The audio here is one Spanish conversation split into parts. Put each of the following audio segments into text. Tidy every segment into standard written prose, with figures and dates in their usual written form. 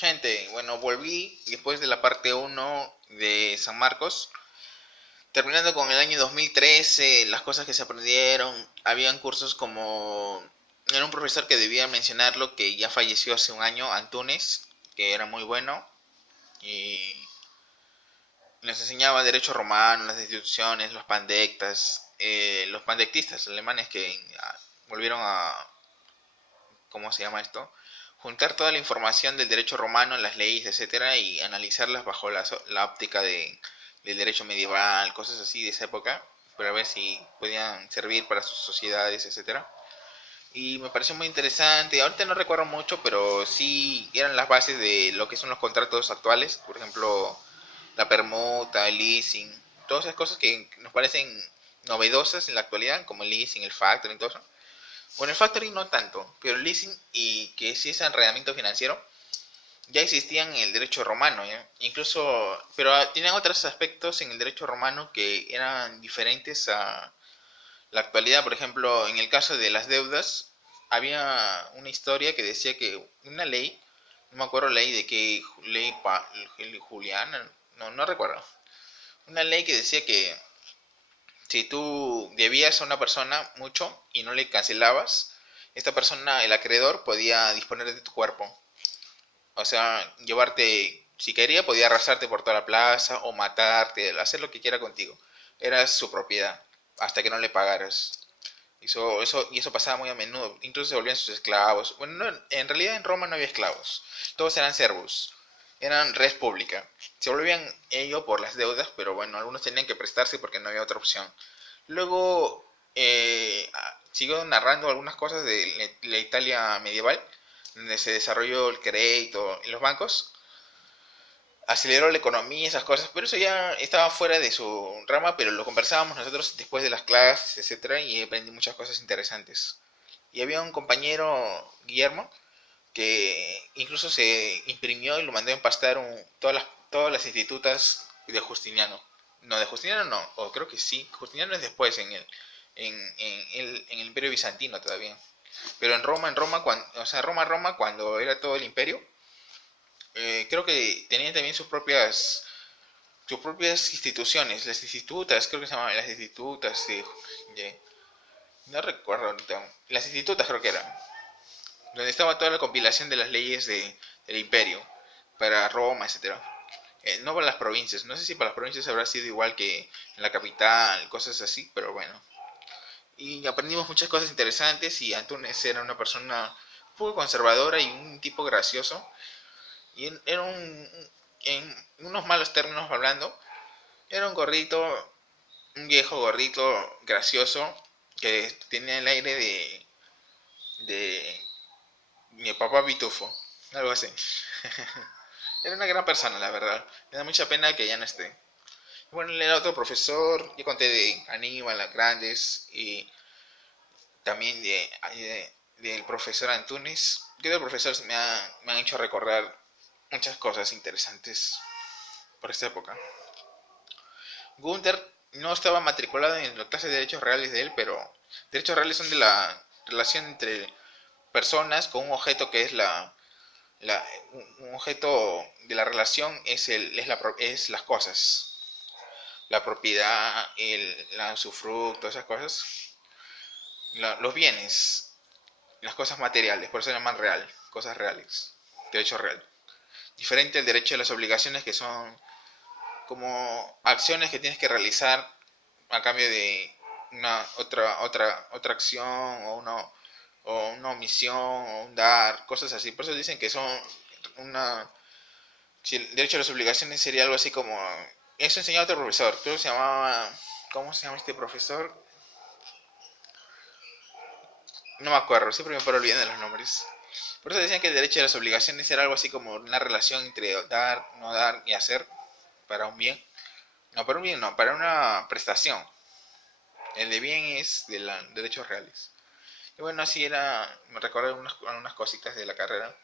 Gente, bueno, volví después de la parte uno de San Marcos, terminando con el año 2013, las cosas que se aprendieron. Habían cursos como... Era un profesor que debía mencionarlo, que ya falleció hace un año, Antunes, que era muy bueno, y nos enseñaba derecho romano, las instituciones, los pandectas, los pandectistas alemanes que volvieron a... ¿Cómo se llama esto? Juntar toda la información del derecho romano, las leyes, etcétera, y analizarlas bajo la óptica del derecho medieval, cosas así de esa época, para ver si podían servir para sus sociedades, etcétera. Y me pareció muy interesante. Ahorita no recuerdo mucho, pero sí eran las bases de lo que son los contratos actuales. Por ejemplo, la permuta, el leasing, todas esas cosas que nos parecen novedosas en la actualidad, como el leasing, el factoring, todo eso. Bueno, el factoring no tanto, pero el leasing y que sí es enredamiento financiero ya existían en el derecho romano, ¿ya? Incluso, pero tienen otros aspectos en el derecho romano que eran diferentes a la actualidad. Por ejemplo, en el caso de las deudas, había una historia que decía que una ley, no me acuerdo ley de qué ley, Juliana, no recuerdo, una ley que decía que si tú debías a una persona mucho y no le cancelabas, esta persona, el acreedor, podía disponer de tu cuerpo. O sea, llevarte, si quería, podía arrasarte por toda la plaza o matarte, hacer lo que quiera contigo. Era su propiedad, hasta que no le pagaras. Y eso pasaba muy a menudo. Incluso se volvían sus esclavos. Bueno, no, en realidad en Roma no había esclavos. Todos eran servus. Eran res pública. Se volvían ellos por las deudas, pero bueno, algunos tenían que prestarse porque no había otra opción. Luego sigo narrando algunas cosas de la Italia medieval, donde se desarrolló el crédito en los bancos, aceleró la economía y esas cosas, pero eso ya estaba fuera de su rama, pero lo conversábamos nosotros después de las clases, etcétera, y aprendí muchas cosas interesantes. Y había un compañero, Guillermo, que incluso se imprimió y lo mandó a empastar todas las institutas de Justiniano. No, de Justiniano no, o creo que sí. Justiniano es después en el Imperio Bizantino todavía. Pero en Roma, o sea, Roma, cuando era todo el imperio, creo que tenían también sus propias instituciones, las institutas, creo que se llamaban las institutas, no recuerdo ahorita, las institutas creo que eran, donde estaba toda la compilación de las leyes del imperio, para Roma, etcétera. No para las provincias, no sé si para las provincias habrá sido igual que en la capital, cosas así, pero bueno. Y aprendimos muchas cosas interesantes y Antunes era una persona un poco conservadora y un tipo gracioso. Y era en unos malos términos hablando, era un gordito, un viejo gordito gracioso que tenía el aire de papá Pitufo, algo así. Era una gran persona, la verdad. Me da mucha pena que ya no esté. Bueno, él era otro profesor, yo conté de Aníbal, las grandes, y también del profesor Antunes. Que los profesores me han hecho recordar muchas cosas interesantes por esta época. Gunther no estaba matriculado en la clase de derechos reales de él, pero derechos reales son de la relación entre personas con un objeto que es un objeto de la relación es las cosas, la propiedad, la usufructo, esas cosas, los bienes, las cosas materiales, por eso se llaman real, cosas reales, derecho real. Diferente al derecho de las obligaciones, que son como acciones que tienes que realizar a cambio de otra acción o una omisión o un dar, cosas así. Por eso dicen que son una... Si el derecho a las obligaciones sería algo así como... Eso enseñaba otro profesor, creo que se llamaba... ¿Cómo se llama este profesor? No me acuerdo, siempre me paro olvidando los nombres. Por eso decían que el derecho a las obligaciones era algo así como una relación entre dar, no dar y hacer para un bien. No, para un bien no, para una prestación. El de bien es de los derechos reales. Y bueno, así era, me recordé algunas cositas de la carrera.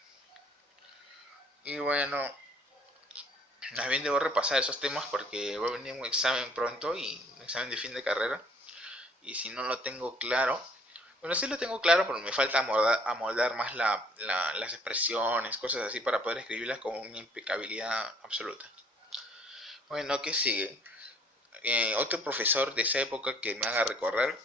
Y bueno, más bien debo repasar esos temas porque va a venir un examen pronto y un examen de fin de carrera. Y si no lo tengo claro, Bueno, sí lo tengo claro, pero me falta amoldar más las expresiones, cosas así, para poder escribirlas con una impecabilidad absoluta. Bueno, ¿qué sigue? Otro profesor de esa época que me haga recorrer.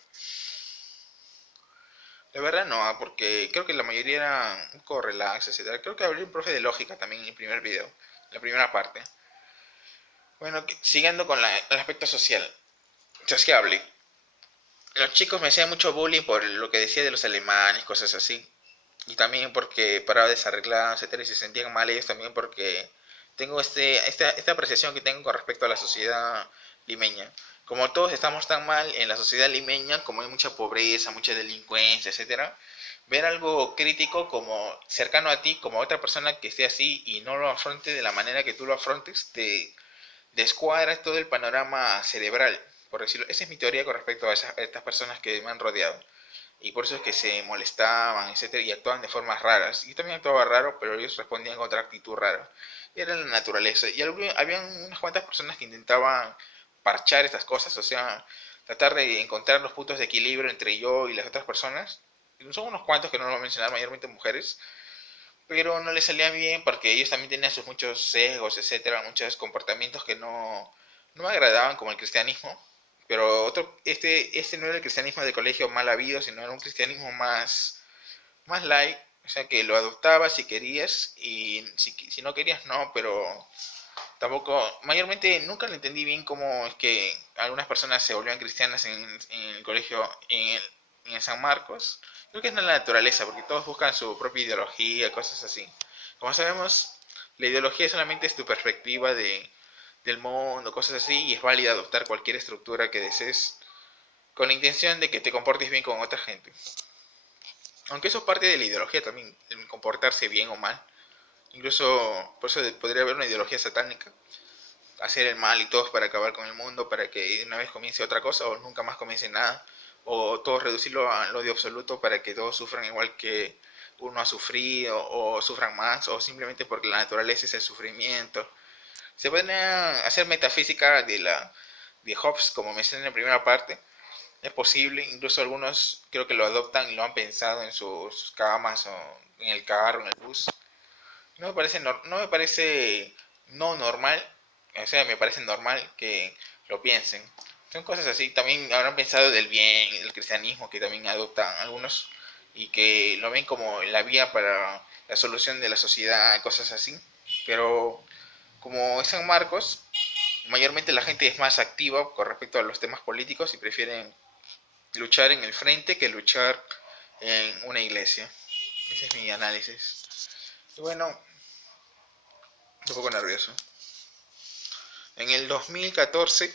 De verdad no, porque creo que la mayoría era un poco relax, etcétera. Creo que hablé un profe de lógica también en el primer video, la primera parte. Bueno, siguiendo con el aspecto social, sociable. Los chicos me hacían mucho bullying por lo que decía de los alemanes, cosas así. Y también porque paraba desarreglado, etcétera, y se sentían mal ellos también porque tengo esta apreciación que tengo con respecto a la sociedad limeña. Como todos estamos tan mal en la sociedad limeña, como hay mucha pobreza, mucha delincuencia, etcétera, ver algo crítico como cercano a ti, como otra persona que esté así y no lo afronte de la manera que tú lo afrontes, te descuadra todo el panorama cerebral, por decirlo. Esa es mi teoría con respecto a estas personas que me han rodeado. Y por eso es que se molestaban, etcétera, y actuaban de formas raras. Yo también actuaba raro, pero ellos respondían con otra actitud rara. Y era la naturaleza. Y habían unas cuantas personas que intentaban parchar estas cosas, o sea, tratar de encontrar los puntos de equilibrio entre yo y las otras personas. Son unos cuantos que no lo voy a mencionar, mayormente mujeres, pero no les salían bien porque ellos también tenían sus muchos sesgos, etcétera, muchos comportamientos que no me agradaban, como el cristianismo. Pero este no era el cristianismo de colegio mal habido, sino era un cristianismo más light, o sea que lo adoptabas si querías y si no querías no, pero tampoco, mayormente nunca le entendí bien cómo es que algunas personas se volvían cristianas en el colegio, en el San Marcos. Creo que es la naturaleza, porque todos buscan su propia ideología, cosas así. Como sabemos, la ideología solamente es tu perspectiva del mundo, cosas así, y es válida adoptar cualquier estructura que desees con la intención de que te comportes bien con otra gente. Aunque eso es parte de la ideología también, el comportarse bien o mal. Incluso por eso podría haber una ideología satánica, hacer el mal y todos para acabar con el mundo, para que de una vez comience otra cosa o nunca más comience nada, o todos reducirlo al odio absoluto para que todos sufran igual que uno ha sufrido, o sufran más, o simplemente porque la naturaleza es el sufrimiento. Se puede hacer metafísica de Hobbes, como mencioné en la primera parte. Es posible, incluso algunos creo que lo adoptan y lo han pensado en sus camas o en el carro, en el bus. No me parece no normal, o sea, me parece normal que lo piensen. Son cosas así, también habrán pensado del bien, del cristianismo, que también adoptan algunos y que lo ven como la vía para la solución de la sociedad, cosas así. Pero como es San Marcos, mayormente la gente es más activa con respecto a los temas políticos y prefieren luchar en el frente que luchar en una iglesia. Ese es mi análisis. Y bueno, un poco nervioso. En el 2014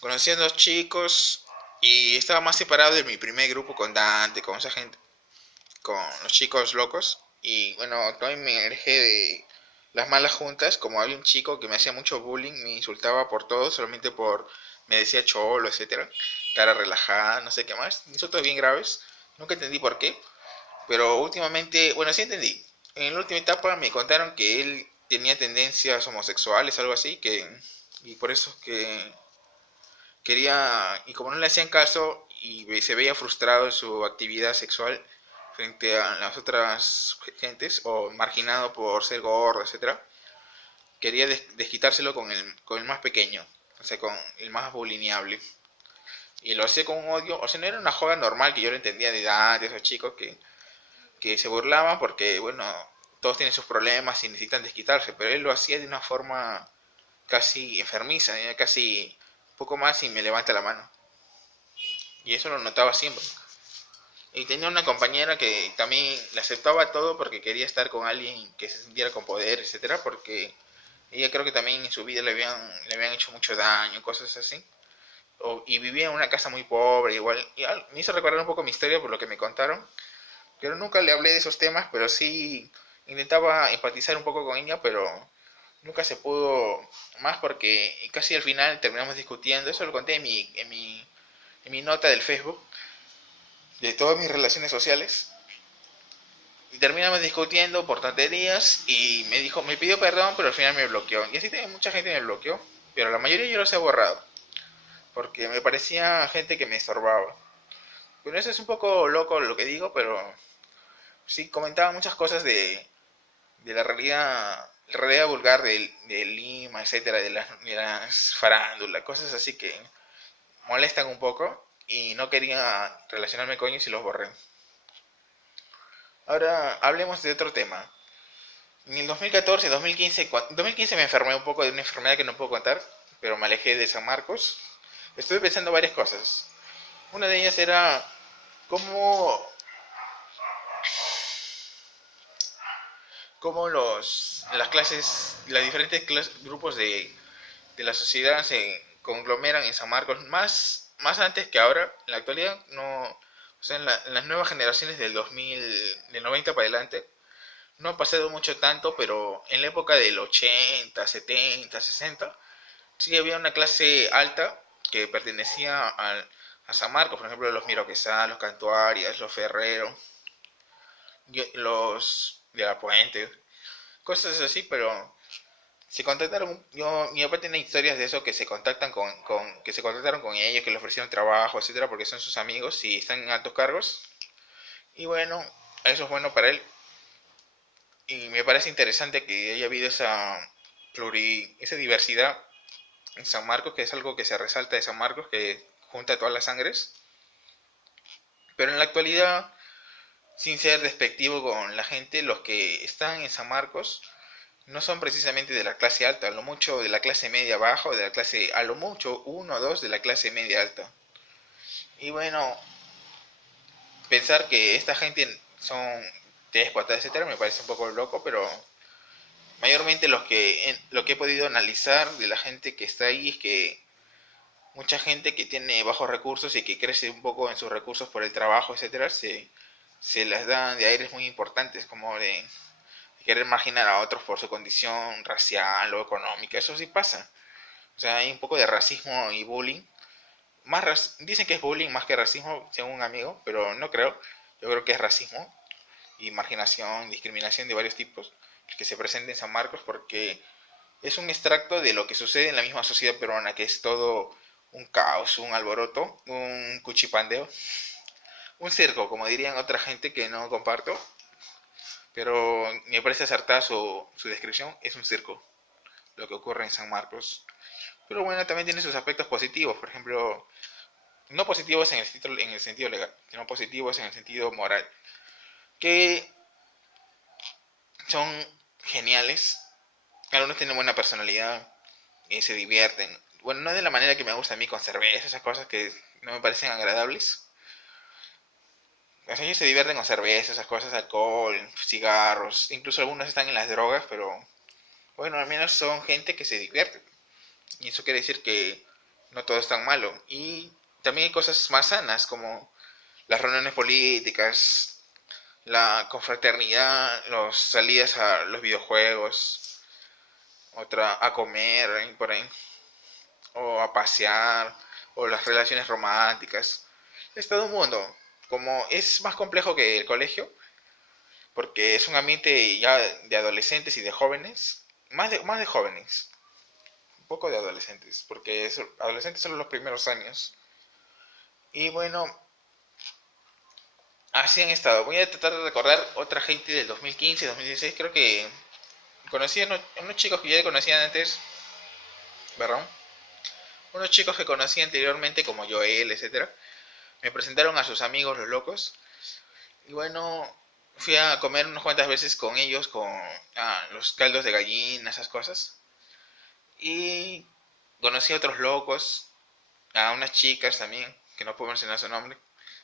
conocí a dos chicos y estaba más separado de mi primer grupo con Dante, con esa gente, con los chicos locos. Y bueno, también me alejé de las malas juntas, como había un chico que me hacía mucho bullying, me insultaba por todo, solamente me decía cholo, etcétera, cara relajada, no sé qué más, insultos bien graves, nunca entendí por qué, pero últimamente, bueno, sí entendí. En la última etapa me contaron que él tenía tendencias homosexuales, algo así, y por eso que quería, y como no le hacían caso y se veía frustrado en su actividad sexual frente a las otras gentes, o marginado por ser gordo, etcétera, quería desquitárselo con el más pequeño, o sea, con el más bulineable. Y lo hacía con un odio, o sea, no era una joda normal que yo lo entendía de edad, de esos chicos que se burlaban porque, bueno, todos tienen sus problemas y necesitan desquitarse, pero él lo hacía de una forma casi enfermiza, casi poco más y me levanta la mano. Y eso lo notaba siempre. Y tenía una compañera que también le aceptaba todo porque quería estar con alguien que se sintiera con poder, etcétera, porque ella creo que también en su vida le habían hecho mucho daño, cosas así. Y vivía en una casa muy pobre, igual. Me hizo recordar un poco mi historia por lo que me contaron. Pero nunca le hablé de esos temas, pero sí intentaba empatizar un poco con ella, pero nunca se pudo más porque casi al final terminamos discutiendo. Eso lo conté en mi nota del Facebook, de todas mis relaciones sociales. Y terminamos discutiendo por tonterías y me pidió perdón, pero al final me bloqueó. Y así mucha gente me bloqueó, pero la mayoría yo los he borrado, porque me parecía gente que me estorbaba. Bueno, eso es un poco loco lo que digo, pero sí comentaba muchas cosas de la realidad vulgar de Lima, etcétera, de las farándulas, cosas así que molestan un poco y no quería relacionarme con ellos y los borré. Ahora hablemos de otro tema. En el 2014, 2015, 2015 me enfermé un poco de una enfermedad que no puedo contar, pero me alejé de San Marcos. Estuve pensando varias cosas. Una de ellas era cómo, cómo las clases, los diferentes grupos de la sociedad se conglomeran en San Marcos, más antes que ahora. En la actualidad, no, o sea, en las nuevas generaciones del 2000, del 90 para adelante, no ha pasado mucho tanto, pero en la época del 80, 70, 60, sí había una clase alta que pertenecía a San Marcos, por ejemplo, los Miroquesá, los Cantuarias, los Ferrero, los de la Puente, cosas así, pero se contactaron, mi papá tiene historias de eso que se contactan que se contactaron con ellos, que le ofrecieron trabajo, etcétera, porque son sus amigos y están en altos cargos. Y bueno, eso es bueno para él. Y me parece interesante que haya habido esa diversidad en San Marcos, que es algo que se resalta de San Marcos, que junta todas las sangres. Pero en la actualidad, sin ser despectivo con la gente, los que están en San Marcos no son precisamente de la clase alta, a lo mucho de la clase media baja, o de la clase, a lo mucho uno o dos de la clase media alta. Y bueno, pensar que esta gente son déspotas, etcétera, me parece un poco loco, pero mayormente lo que he podido analizar de la gente que está ahí es que mucha gente que tiene bajos recursos y que crece un poco en sus recursos por el trabajo, etcétera, se las dan de aires muy importantes, como de querer marginar a otros por su condición racial o económica. Eso sí pasa. O sea, hay un poco de racismo y bullying. Dicen que es bullying más que racismo, según un amigo, pero no creo. Yo creo que es racismo y marginación, discriminación de varios tipos que se presenta en San Marcos, porque es un extracto de lo que sucede en la misma sociedad peruana, que es todo un caos, un alboroto, un cuchipandeo, un circo, como dirían otra gente que no comparto, pero me parece acertada su descripción, es un circo lo que ocurre en San Marcos. Pero bueno, también tiene sus aspectos positivos, por ejemplo, no positivos en el sentido legal, sino positivos en el sentido moral, que son geniales. Algunos tienen buena personalidad y se divierten. Bueno, no de la manera que me gusta a mí con cerveza, esas cosas que no me parecen agradables. O sea, ellos se divierten con cerveza, esas cosas, alcohol, cigarros, incluso algunos están en las drogas, pero bueno, al menos son gente que se divierte. Y eso quiere decir que no todo es tan malo. Y también hay cosas más sanas, como las reuniones políticas, la confraternidad, las salidas a los videojuegos, otra a comer por ahí, o a pasear, o las relaciones románticas. Es todo un mundo. Como es más complejo que el colegio, porque es un ambiente ya de adolescentes y de jóvenes, más de jóvenes, un poco de adolescentes, porque adolescentes son los primeros años. Y bueno, así han estado. Voy a tratar de recordar otra gente del 2015, 2016. Creo que conocí a unos chicos que ya conocían antes, ¿verdad? Unos chicos que conocí anteriormente como Joel, etcétera. Me presentaron a sus amigos los locos. Y bueno, fui a comer unas cuantas veces con ellos, con los caldos de gallina, esas cosas. Y conocí a otros locos, a unas chicas también, que no puedo mencionar su nombre.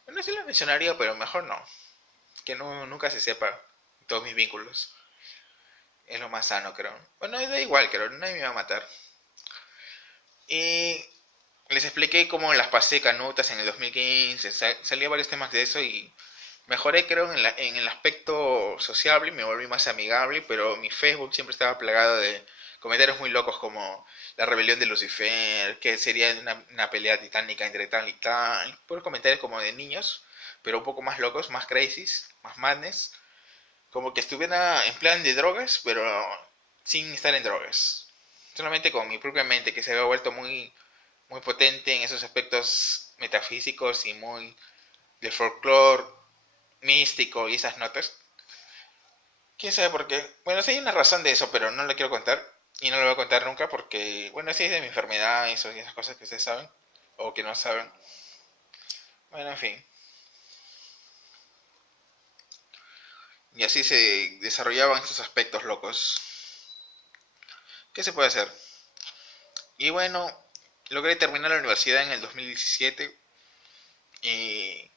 Bueno, sí lo mencionaría, pero mejor no. Que no, nunca se sepa todos mis vínculos. Es lo más sano, creo. Bueno, da igual, creo, nadie me va a matar. Y les expliqué cómo las pasé canutas en el 2015. Salía varios temas de eso y mejoré, creo, en el aspecto sociable. Me volví más amigable, pero mi Facebook siempre estaba plagado de comentarios muy locos como la rebelión de Lucifer, que sería una pelea titánica entre tal y tal. Puros comentarios como de niños, pero un poco más locos, más crazies, más madness. Como que estuviera en plan de drogas, pero sin estar en drogas. Solamente con mi propia mente, que se había vuelto muy potente en esos aspectos metafísicos y muy del folclore místico y esas notas. ¿Quién sabe por qué? Bueno, sí hay una razón de eso, pero no la quiero contar. Y no la voy a contar nunca porque, bueno, sí es de mi enfermedad y esas cosas que ustedes saben. O que no saben. Bueno, en fin. Y así se desarrollaban estos aspectos locos. ¿Qué se puede hacer? Y bueno, logré terminar la universidad en el 2017. Y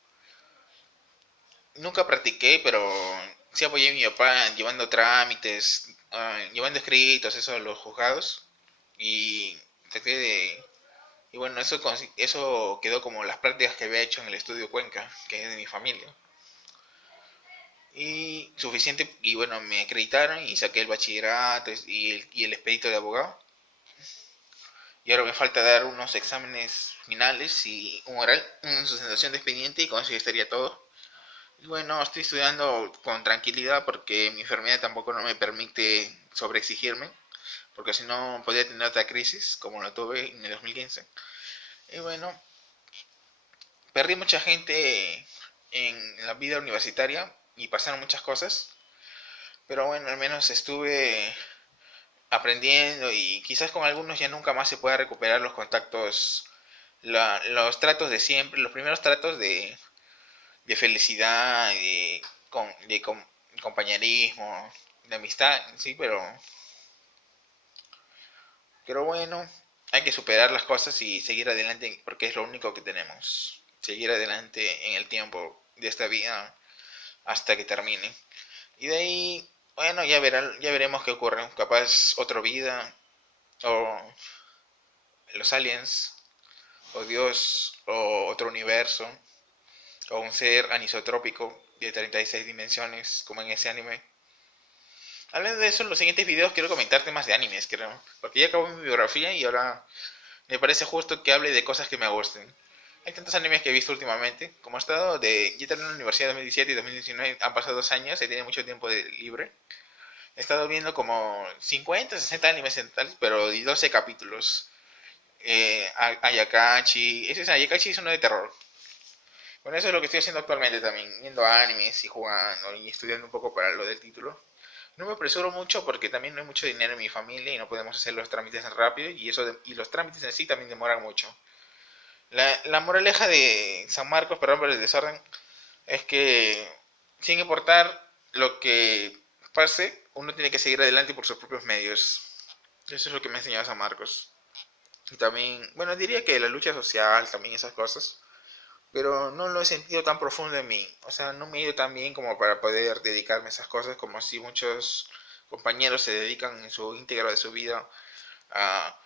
nunca practiqué, pero sí apoyé a mi papá llevando trámites, llevando escritos, eso a los juzgados. Y traté de... Y bueno, eso quedó como las prácticas que había hecho en el estudio Cuenca, que es de mi familia. Y suficiente, y bueno, me acreditaron y saqué el bachillerato y el expedito de abogado. Y ahora me falta dar unos exámenes finales y un oral, una sustentación de expediente y con eso ya estaría todo. Y bueno, estoy estudiando con tranquilidad porque mi enfermedad tampoco no me permite sobreexigirme, porque si no podría tener otra crisis como la tuve en el 2015. Y bueno, perdí mucha gente en la vida universitaria y pasaron muchas cosas, pero bueno, al menos estuve aprendiendo y quizás con algunos ya nunca más se pueda recuperar los contactos, los tratos de siempre, los primeros tratos de felicidad, de compañerismo, de amistad, sí, pero bueno, hay que superar las cosas y seguir adelante porque es lo único que tenemos. Seguir adelante en el tiempo de esta vida hasta que termine. Y de ahí, bueno, ya veremos qué ocurre. Capaz otra vida, o los aliens, o Dios, o otro universo, o un ser anisotrópico de 36 dimensiones, como en ese anime. Hablando de eso, en los siguientes videos quiero comentar temas de animes, creo. Porque ya acabó mi biografía y ahora me parece justo que hable de cosas que me gusten. Hay tantos animes que he visto últimamente. Como he estado ya terminé la universidad en 2017 y 2019, han pasado 2 años, he tenido mucho tiempo libre. He estado viendo como 50, 60 animes en total, pero de 12 capítulos. Ayakachi, Ayakachi es uno de terror. Bueno, eso es lo que estoy haciendo actualmente también, viendo animes y jugando y estudiando un poco para lo del título. No me apresuro mucho porque también no hay mucho dinero en mi familia y no podemos hacer los trámites rápido y los trámites en sí también demoran mucho. La moraleja de San Marcos, perdón por el desorden, es que sin importar lo que pase, uno tiene que seguir adelante por sus propios medios. Eso es lo que me ha enseñado San Marcos. Y también, bueno, diría que la lucha social, también esas cosas, pero no lo he sentido tan profundo en mí. O sea, no me he ido tan bien como para poder dedicarme a esas cosas, como si muchos compañeros se dedican en su íntegra de su vida a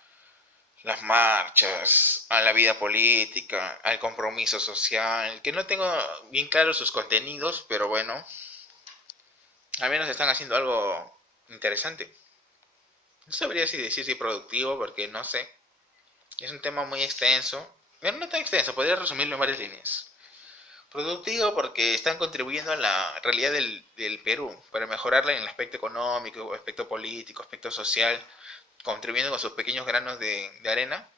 las marchas, a la vida política, al compromiso social, que no tengo bien claros sus contenidos, pero bueno, al menos están haciendo algo interesante. No sabría si decir si productivo, porque no sé. Es un tema muy extenso. Pero no tan extenso, podría resumirlo en varias líneas. Productivo porque están contribuyendo a la realidad del Perú, para mejorarla en el aspecto económico, aspecto político, aspecto social, contribuyendo con sus pequeños granos de arena,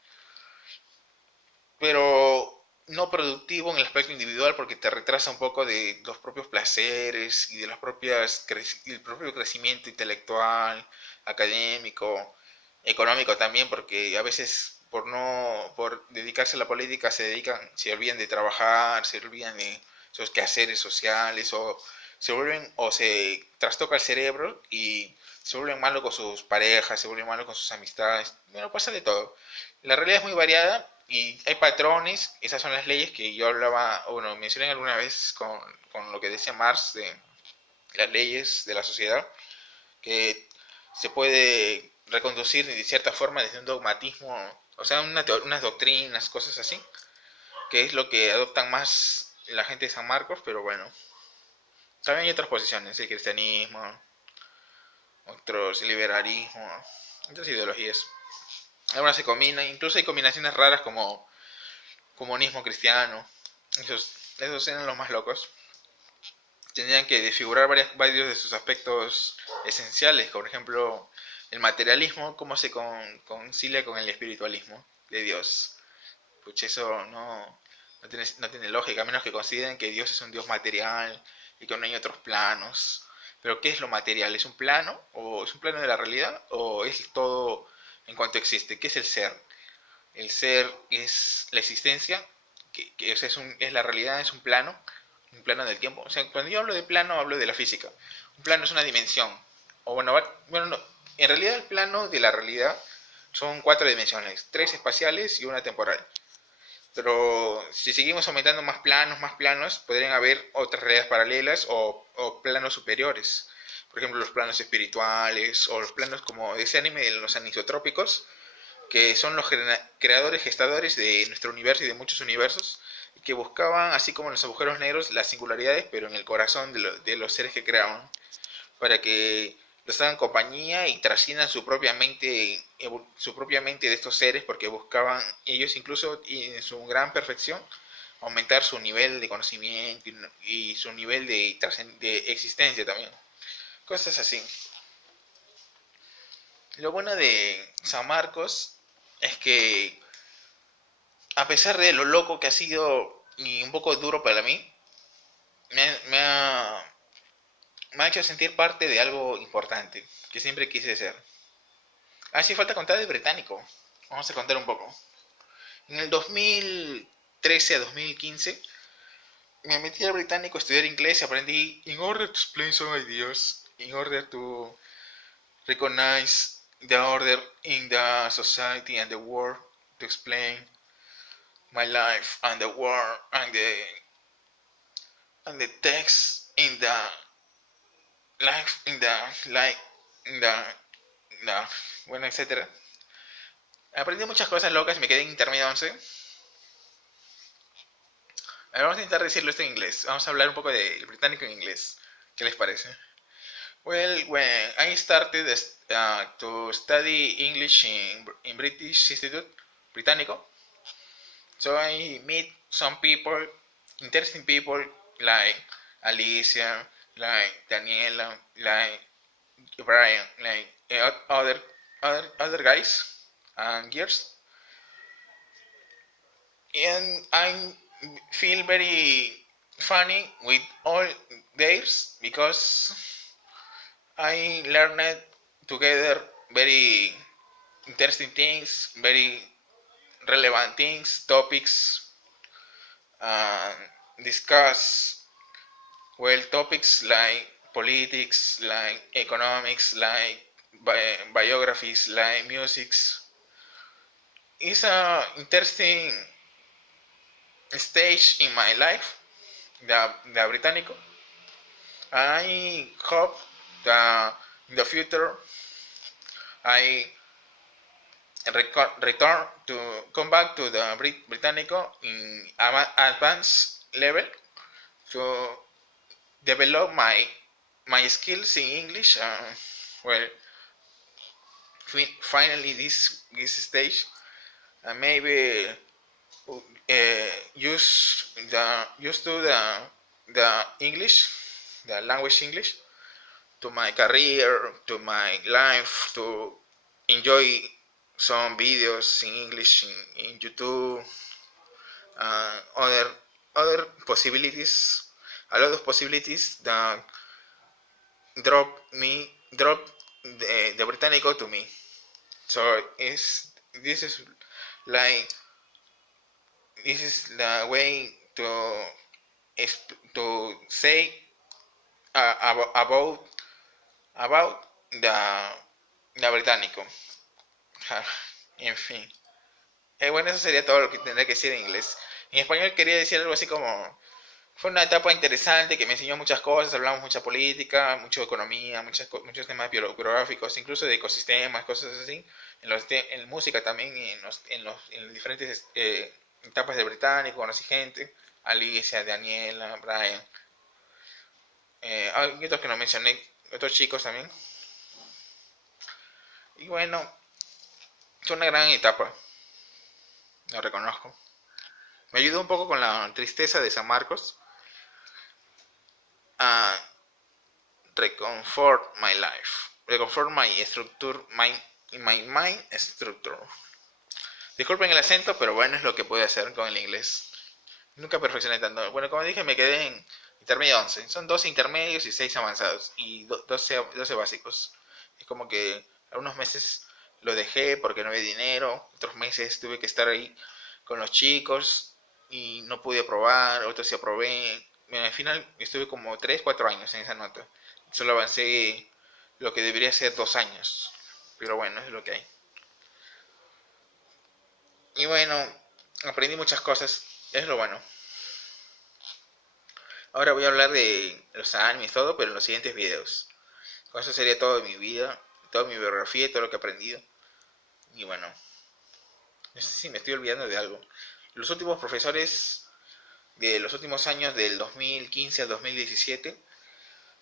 pero no productivo en el aspecto individual porque te retrasa un poco de los propios placeres y de el propio crecimiento intelectual, académico, económico también, porque a veces por dedicarse a la política se olvidan de trabajar, se olvidan de sus quehaceres sociales o se trastoca el cerebro y se vuelven malos con sus parejas, se vuelven malos con sus amistades. Bueno, pasa de todo. La realidad es muy variada y hay patrones, esas son las leyes que yo hablaba, bueno, mencioné alguna vez con lo que decía Marx de las leyes de la sociedad, que se puede reconducir de cierta forma desde un dogmatismo, o sea, unas doctrinas, cosas así, que es lo que adoptan más la gente de San Marcos, pero bueno, también hay otras posiciones, el cristianismo, otros, el liberalismo, otras ideologías. Algunas se combinan, incluso hay combinaciones raras como comunismo cristiano. Esos eran los más locos. Tendrían que desfigurar varios de sus aspectos esenciales, por ejemplo, el materialismo, cómo se concilia con el espiritualismo de Dios. Pues eso no No tiene lógica, a menos que consideren que Dios es un Dios material y que no hay otros planos. Pero ¿qué es lo material? ¿Es un plano? ¿O es un plano de la realidad? ¿O es todo en cuanto existe? ¿Qué es el ser? El ser es la existencia, o sea, es la realidad, es un plano del tiempo. O sea, cuando yo hablo de plano, hablo de la física. Un plano es una dimensión. O bueno, no. En realidad el plano de la realidad son 4 dimensiones, 3 espaciales y una temporal. Pero si seguimos aumentando más planos, podrían haber otras realidades paralelas o planos superiores. Por ejemplo, los planos espirituales o los planos como ese anime de los anisotrópicos, que son los creadores, gestadores de nuestro universo y de muchos universos, y que buscaban, así como en los agujeros negros, las singularidades, pero en el corazón de los seres que creaban, para que les hagan compañía y trasciendan su propia mente de estos seres, porque buscaban ellos incluso, y en su gran perfección, aumentar su nivel de conocimiento y su nivel de existencia también. Cosas así. Lo bueno de San Marcos es que, a pesar de lo loco que ha sido y un poco duro para mí, me, me ha, me ha hecho sentir parte de algo importante que siempre quise ser. Ah, sí, falta contar de británico. Vamos a contar un poco. En el 2013 a 2015 me metí al británico a estudiar inglés y aprendí in order to explain some ideas, in order to recognize the order in the society and the world, to explain my life and the world and the text in the life in the like in the bueno, etcétera. Aprendí muchas cosas locas y me quedé en intermedio 11. A ver, vamos a intentar decirlo esto en inglés. Vamos a hablar un poco del británico en inglés. ¿Qué les parece? Well, when I started to study English in British Institute, Británico, so I meet some people, interesting people like Alicia, like Daniela, like Brian, like other guys and girls, and I feel very funny with all theirs because I learned together very interesting things, very relevant things, topics, and discuss well topics like politics, like economics, like biographies, like musics. It's a interesting stage in my life, the Británico. I hope that in the future I return to come back to the Británico in advanced level to develop my skills in English. Well, finally this stage, maybe use to the English, the language English, to my career, to my life, to enjoy some videos in English in YouTube, other possibilities, a lot of possibilities that drop the Británico to me. So this is like this is the way to say about the Británico. En fin. Bueno, eso sería todo lo que tendré que decir en inglés. En español quería decir algo así como: fue una etapa interesante que me enseñó muchas cosas, hablamos mucha política, mucho de economía, muchos temas biográficos, incluso de ecosistemas, cosas así. En música también, en las diferentes etapas de Británico, conocí gente, Alicia, Daniela, Brian, hay otros que no mencioné, otros chicos también. Y bueno, fue una gran etapa, lo reconozco. Me ayudó un poco con la tristeza de San Marcos a reconfort my life, reconfort my structure, my mind structure. Disculpen el acento, pero bueno, es lo que puedo hacer con el inglés. Nunca perfeccioné tanto. Bueno, como dije, me quedé en intermedio 11. Son 12 intermedios y 6 avanzados. Y 12 básicos. Es como que algunos meses lo dejé porque no había dinero. Otros meses tuve que estar ahí con los chicos y no pude probar. Otros sí aprobé. Bueno, al final estuve como 3 4 años en esa nota. Solo avancé lo que debería ser 2 años. Pero bueno, es lo que hay. Y bueno, aprendí muchas cosas. Es lo bueno. Ahora voy a hablar de los animes, todo, pero en los siguientes videos. Con eso sería todo de mi vida, toda mi biografía y todo lo que he aprendido. Y bueno, no sé si me estoy olvidando de algo. Los últimos profesores de los últimos años del 2015 al 2017,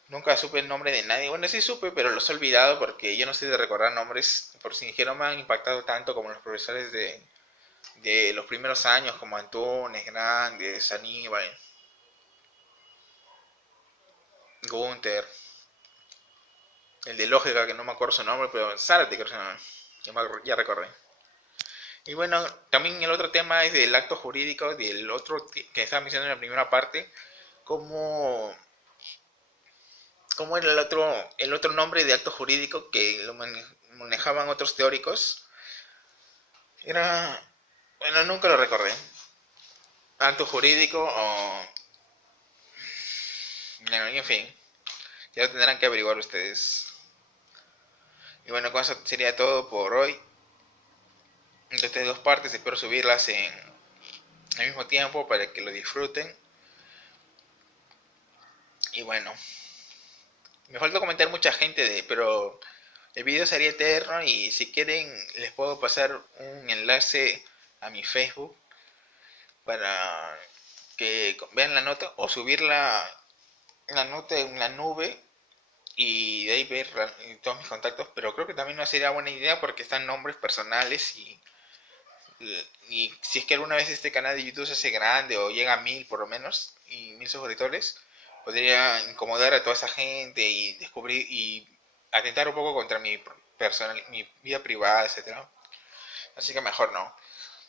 nunca supe el nombre de nadie. Bueno, sí supe, pero los he olvidado porque yo no sé de recordar nombres. Por si no me han impactado tanto como los profesores de los primeros años, como Antunes, Grandes, Aníbal, Gunther, el de lógica, que no me acuerdo su nombre, pero Zárate creo que se llama. Ya recordé. Y bueno, también el otro tema es del acto jurídico, del otro que estaba mencionando en la primera parte, cómo, cómo era el otro nombre de acto jurídico que lo manejaban otros teóricos. Era, bueno, nunca lo recordé. Acto jurídico o... Bueno, en fin, ya lo tendrán que averiguar ustedes. Y bueno, con eso sería todo por hoy. De estas dos partes espero subirlas al mismo tiempo para que lo disfruten. Y bueno, me falta comentar mucha gente pero el video sería eterno y si quieren les puedo pasar un enlace a mi Facebook para que vean la nota o subir la nota en la nube y de ahí ver todos mis contactos, pero creo que también no sería buena idea porque están nombres personales y si es que alguna vez este canal de YouTube se hace grande o llega a 1000 por lo menos y 1000 suscriptores, podría incomodar a toda esa gente y descubrir y atentar un poco contra mi vida privada, etcétera. Así que mejor no.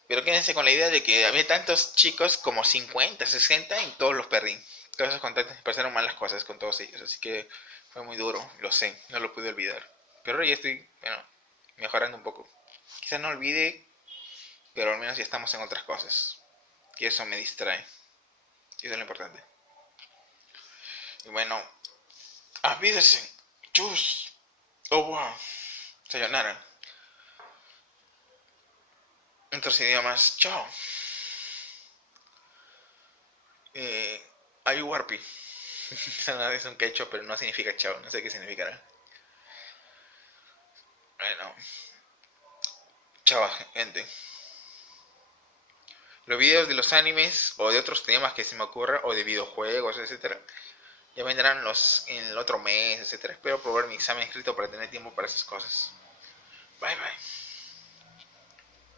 Pero quédense con la idea de que había tantos chicos como 50 60 y todos los perdí. Todos esos contactos me pasaron malas cosas con todos ellos, así que fue muy duro, lo sé, no lo pude olvidar. Pero ahora ya estoy, bueno, mejorando un poco. Quizás no olvide, pero al menos ya estamos en otras cosas. Y eso me distrae. Y eso es lo importante. Y bueno, olvídese. Chus. Oh, wow. Sayonara. En otros idiomas. Chao. Ayuwarpi. Eso es un quechua, pero no significa chao. No sé qué significará. Bueno. Chao, gente. Los videos de los animes o de otros temas que se me ocurra, o de videojuegos, etcétera, ya vendrán en el otro mes, etcétera. Espero probar mi examen escrito para tener tiempo para esas cosas. Bye bye.